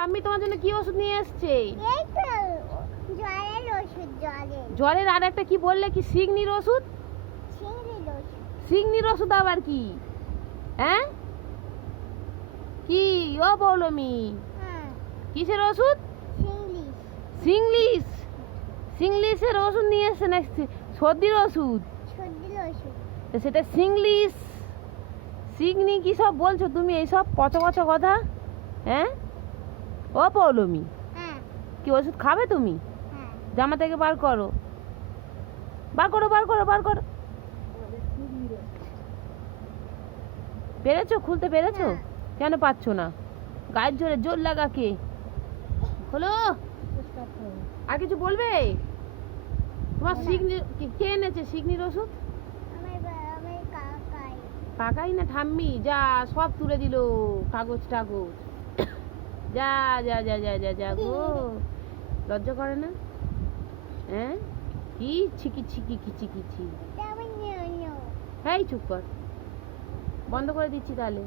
ঠাম্মি তোমার জন্য কি ওষুধ নিয়ে এসছে? এই তো জ্বরের ওষুধ, জ্বরের আর একটা কি বললে? কি সিগনির ওষুধ? চিংড়ির ওষুধ। সিগনির ওষুধ আবার কি? হ্যাঁ কি ও বৌলমি, হ্যাঁ, কিসের ওষুধ? চিংড়িস। সিংলিশ, সিংলিশের ওষুধ নিয়ে এসছে না সর্দির ওষুধ? সর্দির ওষুধ। তো সেটা সিংলিশ সিগনি কি সব বলছো তুমি এইসব পচ পচ কথা? হ্যাঁ ও পৌলমি, হ্যাঁ, কি ওষুধ খাবে তুমি? হ্যাঁ। জামা থেকে বার করো, বার করো, বার করো, বার করো। পেরেছো? খুলতে পেরেছো? হ্যাঁ। কেন পাচ্ছো না? গায়ের জোরে জোর লাগা কে? হলো আর কিছু বলবে? তোমার সিগনি কে এনেছে সিগনির ওষুধ? আমার কাকাই। কাকাই না ঠাম্মি? যা সব তুলে দিল কাগজ টাগজ। যা যা যা যা যা যা গো, লজ্জা করে না? হ্যাঁ কি ছিকি ছিকি কিচি কিচি। এটা আমার নিও। এই চুপ কর, বন্ধ করে দিচ্ছি তাহলে।